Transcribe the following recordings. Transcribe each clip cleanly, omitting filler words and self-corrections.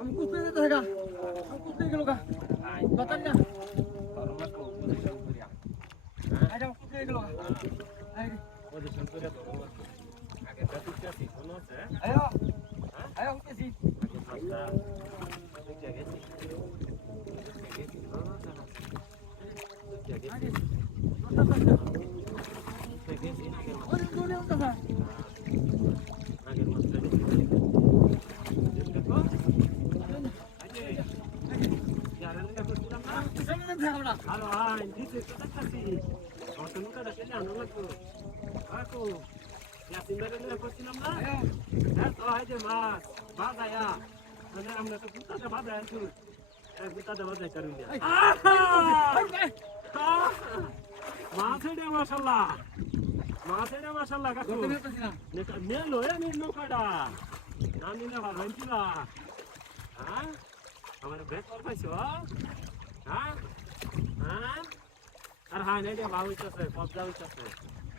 আমি কুত্তে যেতে থাকা আমি কুত্তে গেল গা বাতান না আরে কুত্তে গেল গা আরে পজিশন করে ধরো আগে কাটতে আসি কোন আছে আয়ো আয়ো কুত্তেছি আগে গেছি ওরে দূরে উঠা আগের মাসে দেখো আজে ইয়ারে না করছিলাম না সামনে থাকো না আরে ভাই দিতে তো কাছি অতনুটা দেখে জানো লাগতো আকো ইয়াসিন মেরে না করছিলাম না হ্যাঁ তো আইজে মাছ বাজায়া মানে আমরা তো গুতাটা বাজায় আনছু গুতাটা বাজায় করুন দিয়া মাছ এটা মাশাআল্লাহ মাছ এটা মাশাআল্লাহ কাকু নেলো এ নৌকাটা না নিলে ভালো হইছিল হ্যাঁ আমার ব্রেক কর পাইছো হ্যাঁ হ্যাঁ আর হ্যাঁ নেই ভালো হইতাছে কবজা হইতাছে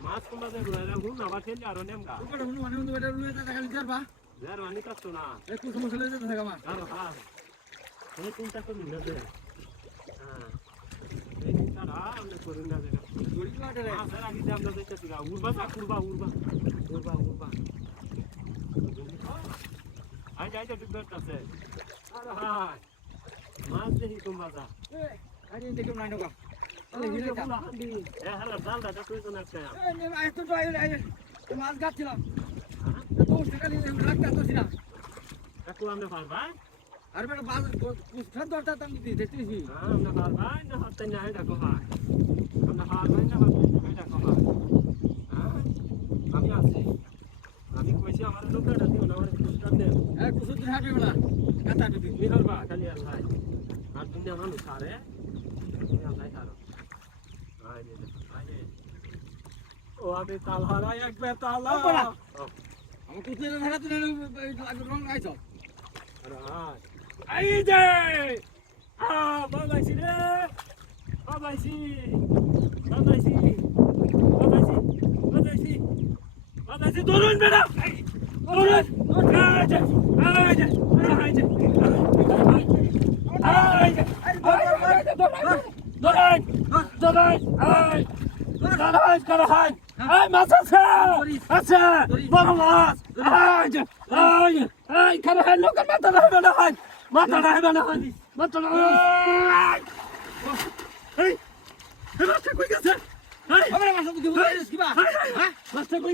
মাছ কোনটা দে রুয়া হুন না বাতেল আর নেমগা উপরে হুন মানে হুন বেটা রুয়ে তা খালি যারবা যার মানি কাছ না একটু সমস্যা লইতে থাকা মা আর হ্যাঁ এই কোনটা করলি না দে হ্যাঁ এই কোনটা আমরা করুন না দেখা গড়ি বাটে রে স্যার আগে দাম দাও দেখতেছি গা উড়বা আই যাই তো ঠিক আছে আরে হাই মাছ দেখি কম বাজা আরে দেখো নাই নগা আরে হিরে বলা হান্ডি এ হালা জালটা তো কইছো না একটা এই নে আই তো আই মাছ গাচ্ছিলাম তো সেটা নিয়ে রাখতে আসছি না কাকু আমরা পারবা আর বেটা বাজ কুষ্ঠান দরটা তাম দিতে দেখতেছি আমরা পারবা না হাতে না এটা কো ভাই আমরা পারবা না হাতে এটা কো ভাই আমি আছি আমি কইছি আমার লোকটা দিও না আমার কুষ্ঠান দে এ কুসুদ হাঁটবে বেলা কাটা দিবি তুমি হারবা খালি আর ভাই আর দুনিয়া মানুষ সারে তুমি আর নাই হারো ও আমি তাল হারাই একবার তাল আমার কুত্তে ধরা তুই রং আইছ আরে হাই আই যে বাবাইছি রে বাবাইছি দরুন বেড়া দরুন মাছ আছে আছে বড় মাছ খানা হয় লোকের মাথা রাখবে না হয় মাথা রাখবে না হয় মাথা এই মাছটা কই গেছে আমার মাছ তো কি বলিস কিবা হ্যাঁ মাছটা কই